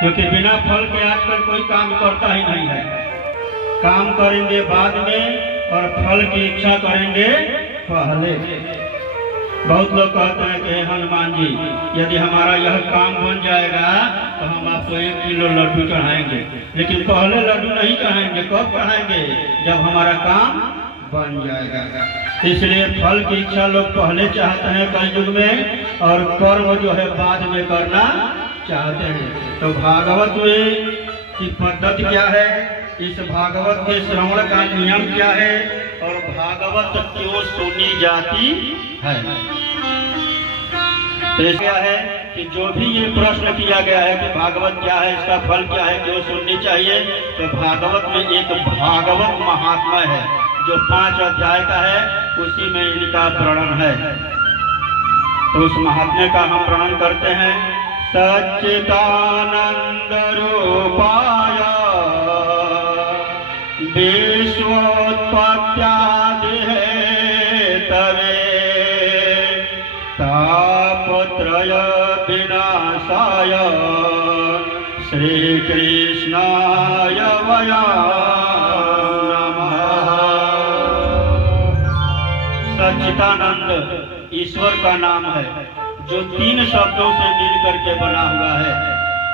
क्योंकि बिना फल के आजकल कोई काम करता ही नहीं है। काम करेंगे बाद में और फल की इच्छा करेंगे पहले। बहुत लोग कहते हैं कि हनुमान जी, यदि हमारा यह काम बन जाएगा तो हम आपको 1 किलो लड्डू चढ़ाएंगे, लेकिन पहले लड्डू नहीं चढ़ाएंगे। कब चढ़ाएंगे? जब हमारा काम बन जाएगा। इसलिए फल की इच्छा लोग पहले चाहते हैं कलयुग में, और कर्म जो है बाद में करना चाहते हैं। तो भागवत में की पद्धति क्या है, इस भागवत के श्रवण का नियम क्या है, और भागवत क्यों सुनी जाती है। तो क्या है कि जो भी ये प्रश्न किया गया है कि भागवत क्या है, इसका फल क्या है, क्यों सुननी चाहिए, तो भागवत में एक भागवत महात्मा है जो 5 अध्याय का है, उसी में इनका वर्णन है। तो उस महात्मा का हम वर्णन करते हैं। सच्चिदानंद रूपाय विश्वोत्पत्त्यादि हेतवे तापत्रय विनाशाय श्री कृष्णाय वयम् नमः। सच्चिदानंद ईश्वर का नाम है जो 3 शब्दों से मिल करके बना हुआ है।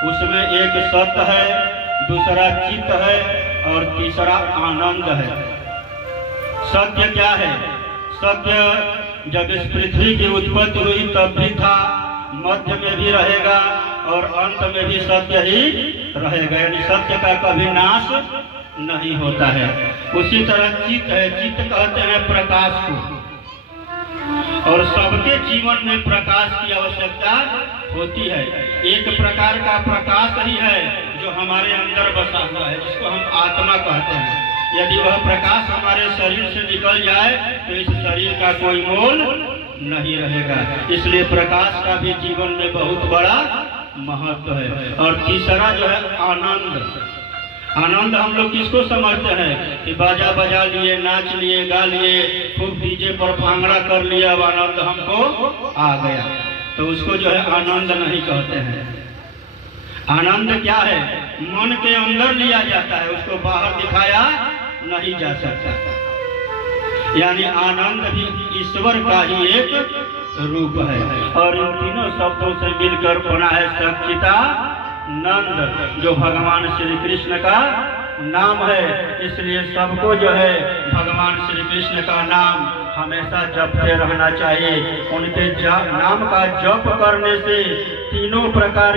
उसमें एक सत्य है, दूसरा चित्त है और तीसरा आनंद है। सत्य क्या है? सत्य जब इस पृथ्वी की उत्पत्ति हुई तब भी था, मध्य में भी रहेगा और अंत में भी सत्य ही रहेगा। यानी सत्य का कभी नाश नहीं होता है। उसी तरह चित्त है। चित्त कहते हैं प्रकाश को, और सबके जीवन में प्रकाश की आवश्यकता होती है। एक प्रकार का प्रकाश ही है जो हमारे अंदर बसा हुआ है, जिसको हम आत्मा कहते हैं। यदि वह प्रकाश हमारे शरीर से निकल जाए तो इस शरीर का कोई मोल नहीं रहेगा। इसलिए प्रकाश का भी जीवन में बहुत बड़ा महत्व है। और तीसरा जो है आनंद। आनंद हम लोग किसको समझते हैं कि बाजा बजा लिए, नाच लिए, गा लिए, खूब डीजे पर भांगड़ा कर लिया, अब आनंद हमको आ गया। तो उसको जो है आनंद नहीं कहते हैं। आनंद क्या है? मन के अंदर लिया जाता है, उसको बाहर दिखाया नहीं जा सकता। यानी आनंद भी ईश्वर का ही एक रूप है। और इन तीनों शब्दों से मिलकर बना है सच्चिदानंद, जो भगवान श्री कृष्ण का नाम है। इसलिए सबको जो है भगवान श्री कृष्ण का नाम हमेशा जपते रहना चाहिए। उनके नाम का जप करने से तीनों प्रकार